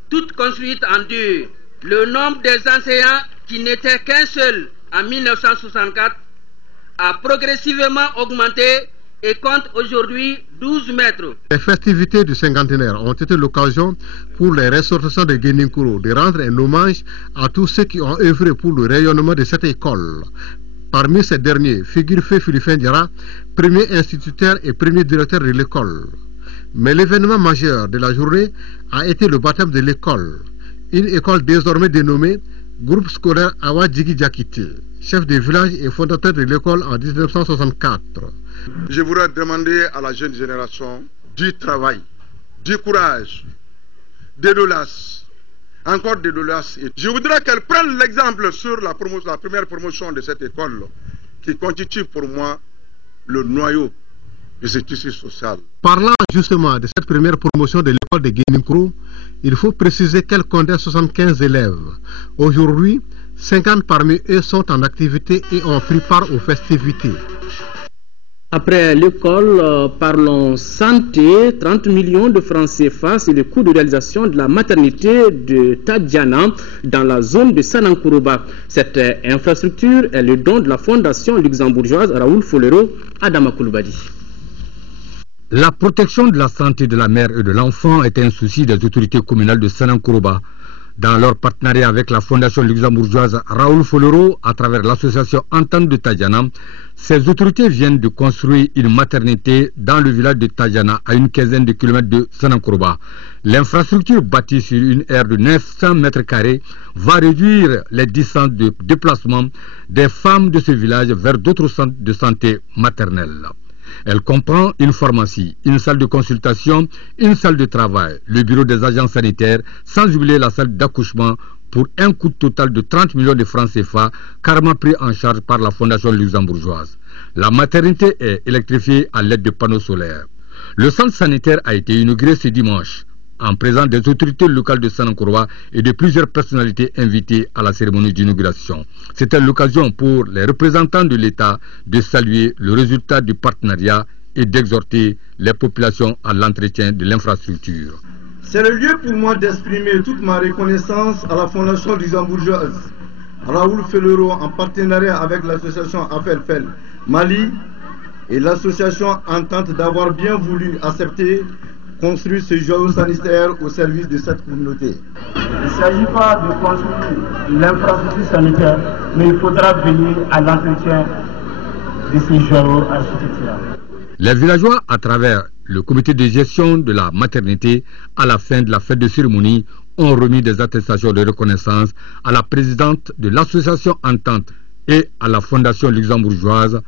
toutes construites en dur. Le nombre des enseignants, qui n'était qu'un seul en 1964, a progressivement augmenté et compte aujourd'hui 12 maîtres. Les festivités du cinquantenaire ont été l'occasion pour les ressortissants de Guéninkoro de rendre un hommage à tous ceux qui ont œuvré pour le rayonnement de cette école. Parmi ces derniers figure Feu Philippe Diarra, premier instituteur et premier directeur de l'école. Mais l'événement majeur de la journée a été le baptême de l'école, une école désormais dénommée Groupe scolaire Awa Djigi Diakité, chef de village et fondateur de l'école en 1964. Je voudrais demander à la jeune génération du travail, du courage, de l'audace, encore de l'audace. Je voudrais qu'elle prenne l'exemple sur la première promotion de cette école qui constitue pour moi le noyau de ce tissu social. Parlant justement de cette première promotion de l'école de Guéninkoro, il faut préciser qu'elle comptait 75 élèves. Aujourd'hui, 50 parmi eux sont en activité et ont pris part aux festivités. Après l'école, parlons santé. 30 millions de francs CFA, c'est le coût de réalisation de la maternité de Tadjana dans la zone de Sanankuruba. Cette infrastructure est le don de la fondation luxembourgeoise Raoul Folero Adama Koulibaly. La protection de la santé de la mère et de l'enfant est un souci des autorités communales de Sanankuruba. Dans leur partenariat avec la fondation luxembourgeoise Raoul Folero à travers l'association Entente de Tadjana, ces autorités viennent de construire une maternité dans le village de Tadjana à une quinzaine de kilomètres de Sanankuruba. L'infrastructure bâtie sur une aire de 900 mètres carrés va réduire les distances de déplacement des femmes de ce village vers d'autres centres de santé maternelle. Elle comprend une pharmacie, une salle de consultation, une salle de travail, le bureau des agents sanitaires, sans oublier la salle d'accouchement pour un coût total de 30 millions de francs CFA, carrément pris en charge par la fondation luxembourgeoise. La maternité est électrifiée à l'aide de panneaux solaires. Le centre sanitaire a été inauguré ce dimanche, en présence des autorités locales de Sanankuruba et de plusieurs personnalités invitées à la cérémonie d'inauguration. C'était l'occasion pour les représentants de l'État de saluer le résultat du partenariat et d'exhorter les populations à l'entretien de l'infrastructure. C'est le lieu pour moi d'exprimer toute ma reconnaissance à la fondation luxembourgeoise Raoul Folero en partenariat avec l'association Afelfel Mali et l'association Entente d'avoir bien voulu accepter construire ce joyau sanitaire au service de cette communauté. Il ne s'agit pas de construire l'infrastructure sanitaire, mais il faudra venir à l'entretien de ces joyaux architecturaux. Les villageois, à travers le comité de gestion de la maternité, à la fin de la fête de cérémonie, ont remis des attestations de reconnaissance à la présidente de l'association Entente et à la fondation luxembourgeoise.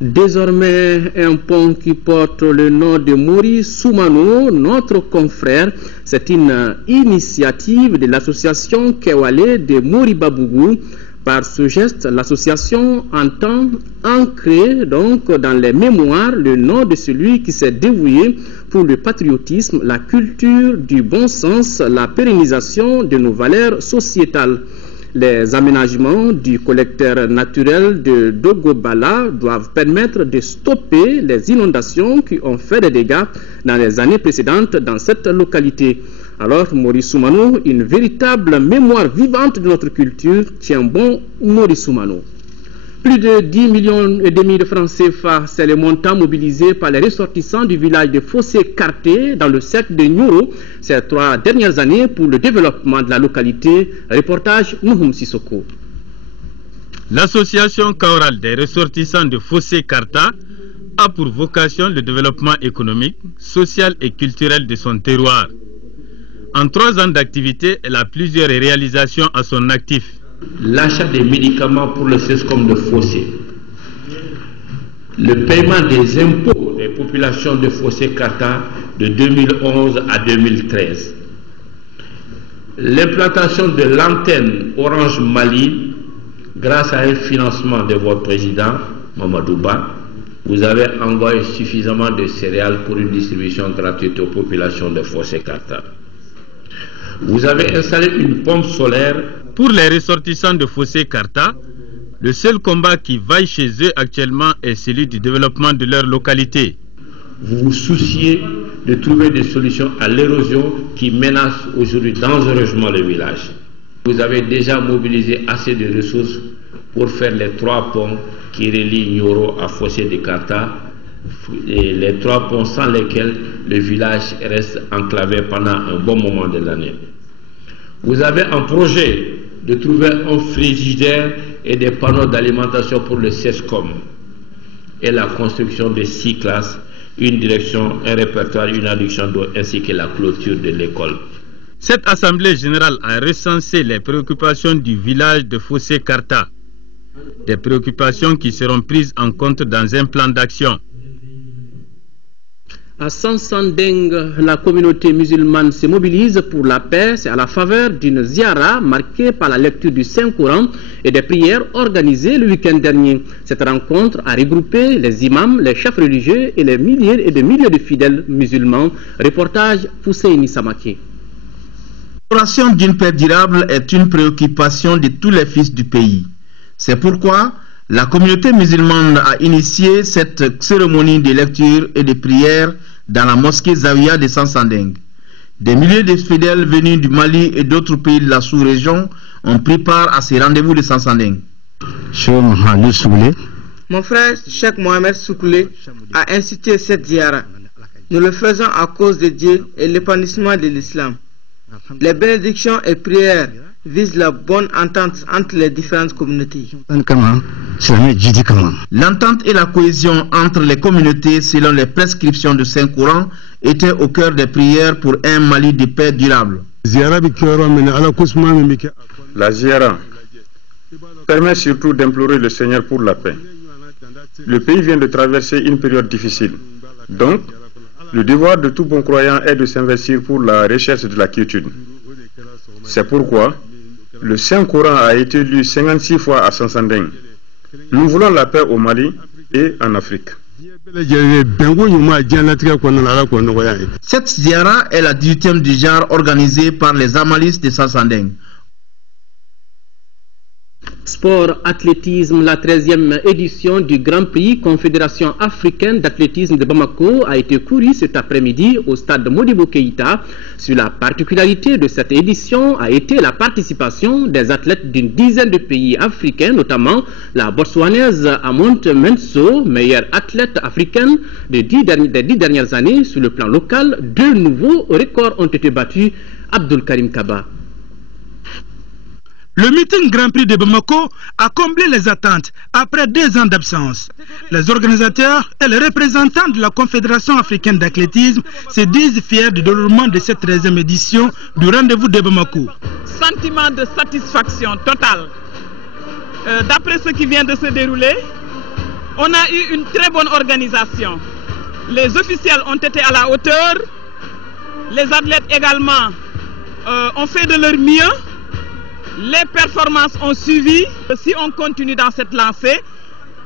Désormais, un pont qui porte le nom de Maurice Soumano, notre confrère, c'est une initiative de l'association Kewale de Moribabougou. Par ce geste, l'association entend ancrer donc dans les mémoires le nom de celui qui s'est dévoué pour le patriotisme, la culture, du bon sens, la pérennisation de nos valeurs sociétales. Les aménagements du collecteur naturel de Dogobala doivent permettre de stopper les inondations qui ont fait des dégâts dans les années précédentes dans cette localité. Alors, Maurice Soumano, une véritable mémoire vivante de notre culture, tient bon Maurice Soumano. Plus de 10 millions et demi de francs CFA, c'est le montant mobilisé par les ressortissants du village de Fossé-Carté dans le cercle de Nioro ces 3 dernières années pour le développement de la localité. Reportage Nouhoum Sissoko. L'association chorale des ressortissants de Fossé-Carta a pour vocation le développement économique, social et culturel de son terroir. En 3 ans d'activité, elle a plusieurs réalisations à son actif. L'achat des médicaments pour le CESCOM de Fossé, le paiement des impôts des populations de Fossé-Karta de 2011 à 2013. L'implantation de l'antenne Orange Mali, grâce à un financement de votre président, Mamadou Ba, vous avez envoyé suffisamment de céréales pour une distribution gratuite aux populations de Fossé-Karta. Vous avez installé une pompe solaire. Pour les ressortissants de Fossé-Karta, le seul combat qui vaille chez eux actuellement est celui du développement de leur localité. Vous vous souciez de trouver des solutions à l'érosion qui menace aujourd'hui dangereusement le village. Vous avez déjà mobilisé assez de ressources pour faire les 3 ponts qui relient Nioro à Fossé de Karta, et les 3 ponts sans lesquels le village reste enclavé pendant un bon moment de l'année. Vous avez un projet de trouver un frigidaire et des panneaux d'alimentation pour le CESCOM et la construction de 6 classes, une direction, un répertoire, une adduction d'eau ainsi que la clôture de l'école. Cette assemblée générale a recensé les préoccupations du village de Fossé-Karta, des préoccupations qui seront prises en compte dans un plan d'action. À Sansandeng, la communauté musulmane se mobilise pour la paix. C'est à la faveur d'une ziara marquée par la lecture du Saint-Coran et des prières organisées le week-end dernier. Cette rencontre a regroupé les imams, les chefs religieux et les milliers et des milliers de fidèles musulmans. Reportage Pousseini Samaki. L'instauration d'une paix durable est une préoccupation de tous les fils du pays. C'est pourquoi la communauté musulmane a initié cette cérémonie de lecture et de prière dans la mosquée Zawiya de Sansandeng. Des milliers de fidèles venus du Mali et d'autres pays de la sous-région ont pris part à ces rendez-vous de Sansandeng. Mon frère Cheikh Mohamed Soukoulé a incité cette ziara. Nous le faisons à cause de Dieu et l'épanouissement de l'islam. Les bénédictions et prières visent la bonne entente entre les différentes communautés. L'entente et la cohésion entre les communautés selon les prescriptions du Saint-Coran étaient au cœur des prières pour un Mali de paix durable. La ziara permet surtout d'implorer le Seigneur pour la paix. Le pays vient de traverser une période difficile. Donc, le devoir de tout bon croyant est de s'investir pour la recherche de la quiétude. C'est pourquoi le Saint-Coran a été lu 56 fois à Sansandeng. Nous voulons la paix au Mali et en Afrique. Cette ziara est la 18e du genre organisée par les Amalis de Sansandeng. Sport athlétisme, la 13e édition du Grand Prix Confédération africaine d'athlétisme de Bamako a été courue cet après-midi au stade Modibo Keïta. Sur la particularité de cette édition a été la participation des athlètes d'une dizaine de pays africains, notamment la Botswanaise Amonte Menso, meilleure athlète africaine des 10 dernières années. Sur le plan local, 2 nouveaux records ont été battus. Abdul Karim Kaba. Le meeting Grand Prix de Bamako a comblé les attentes après 2 ans d'absence. Les organisateurs et les représentants de la Confédération africaine d'athlétisme se disent fiers du déroulement de cette 13e édition du rendez-vous de Bamako. Sentiment de satisfaction totale. D'après ce qui vient de se dérouler, on a eu une très bonne organisation. Les officiels ont été à la hauteur. Les athlètes également ont fait de leur mieux. Les performances ont suivi. Si on continue dans cette lancée,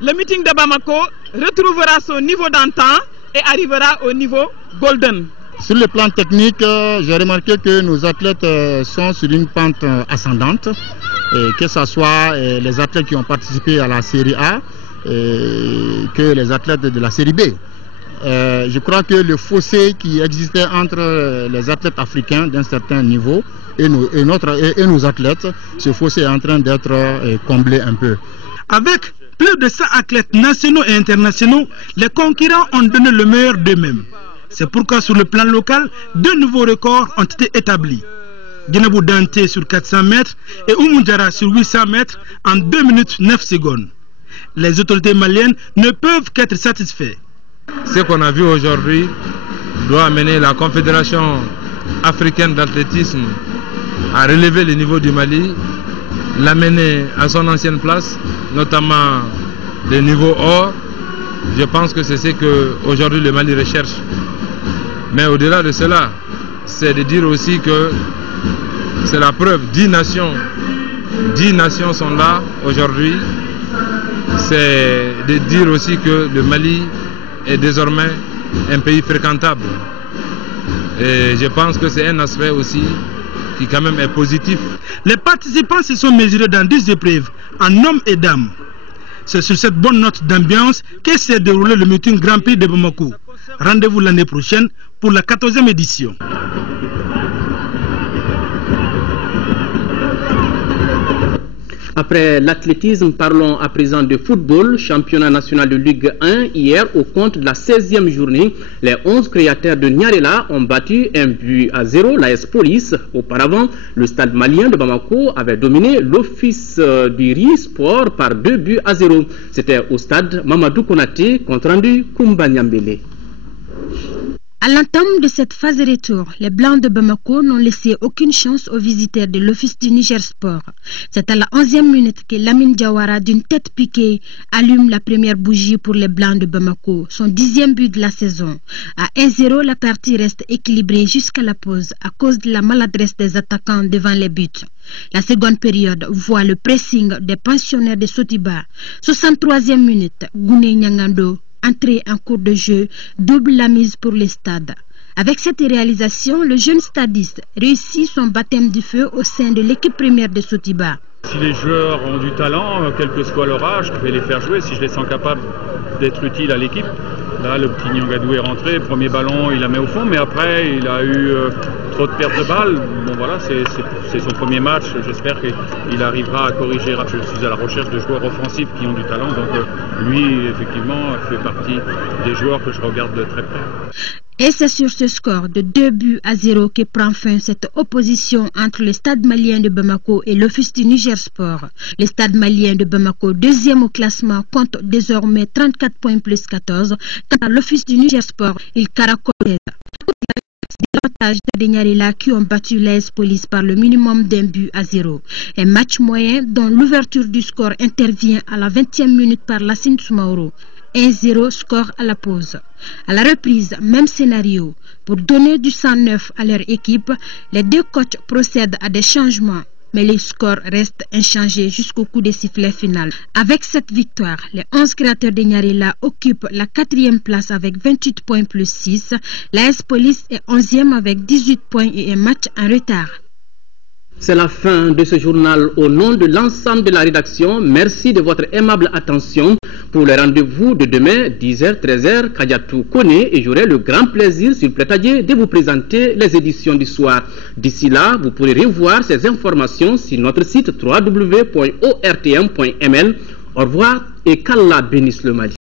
le meeting de Bamako retrouvera son niveau d'antan et arrivera au niveau golden. Sur le plan technique, j'ai remarqué que nos athlètes sont sur une pente ascendante, et que ce soit les athlètes qui ont participé à la série A que les athlètes de la série B. Je crois que le fossé qui existait entre les athlètes africains d'un certain niveau et nos athlètes, ce fossé est en train d'être comblé un peu. Avec plus de 100 athlètes nationaux et internationaux, les concurrents ont donné le meilleur d'eux-mêmes. C'est pourquoi sur le plan local, 2 nouveaux records ont été établis. Dinabou Dante sur 400 mètres et Oumoundjara sur 800 mètres en 2 minutes 9 secondes. Les autorités maliennes ne peuvent qu'être satisfaits. Ce qu'on a vu aujourd'hui doit amener la Confédération africaine d'athlétisme à relever le niveau du Mali, l'amener à son ancienne place, notamment le niveau or, Je pense que c'est ce qu'aujourd'hui le Mali recherche. Mais au-delà de cela, c'est de dire aussi que c'est la preuve, 10 nations sont là aujourd'hui. C'est de dire aussi que le Mali est désormais un pays fréquentable. Et je pense que c'est un aspect aussi qui quand même est positif. Les participants se sont mesurés dans 10 épreuves, en hommes et dames. C'est sur cette bonne note d'ambiance que s'est déroulé le meeting Grand Prix de Bamako. Rendez-vous l'année prochaine pour la 14e édition. Après l'athlétisme, parlons à présent de football. Championnat national de Ligue 1 hier au compte de la 16e journée. Les 11 créateurs de Niarela ont battu 1-0 l'AS Police. Auparavant, le stade malien de Bamako avait dominé l'office du RI Sport par 2-0. C'était au stade Mamadou Konaté, compte rendu Koumba Niambele. À l'entame de cette phase de retour, les Blancs de Bamako n'ont laissé aucune chance aux visiteurs de l'Office du Niger Sport. C'est à la 11e minute que Lamine Diawara, d'une tête piquée, allume la première bougie pour les Blancs de Bamako, son 10e but de la saison. À 1-0, la partie reste équilibrée jusqu'à la pause à cause de la maladresse des attaquants devant les buts. La seconde période voit le pressing des pensionnaires de Sotiba. 63e minute, Gouné Nyangando, entrée en cours de jeu, double la mise pour les stades. Avec cette réalisation, le jeune stadiste réussit son baptême du feu au sein de l'équipe première de Sotiba. Si les joueurs ont du talent, quel que soit leur âge, je vais les faire jouer si je les sens capables d'être utiles à l'équipe. Là, le petit Nyangadou est rentré, premier ballon, il la met au fond, mais après, il a eu trop de pertes de balles. Bon, voilà, c'est son premier match. J'espère qu'il arrivera à corriger. Je suis à la recherche de joueurs offensifs qui ont du talent, donc lui, effectivement, fait partie des joueurs que je regarde de très près. Et c'est sur ce score de 2-0 que prend fin cette opposition entre le stade malien de Bamako et l'Office du Niger Sport. Le stade malien de Bamako, deuxième au classement, compte désormais 34 points plus 14. Quant à l'Office du Niger Sport, il caracole l'avantage de Niarela qui ont battu l'AS Police par le minimum d'1-0. Un match moyen dont l'ouverture du score intervient à la 20e minute par Lassine Soumaoro. 1-0 score à la pause. À la reprise, même scénario. Pour donner du sang neuf à leur équipe, les deux coachs procèdent à des changements. Mais les scores restent inchangés jusqu'au coup de sifflet final. Avec cette victoire, les 11 créateurs de Niarela occupent la 4e place avec 28 points plus 6. L'AS Police est 11e avec 18 points et un match en retard. C'est la fin de ce journal. Au nom de l'ensemble de la rédaction, merci de votre aimable attention. Pour le rendez-vous de demain, 10h, 13h, Kadiatou connaît et j'aurai le grand plaisir sur Plétadier de vous présenter les éditions du soir. D'ici là, vous pourrez revoir ces informations sur notre site www.ortm.ml. Au revoir et qu'Allah bénisse le Mali.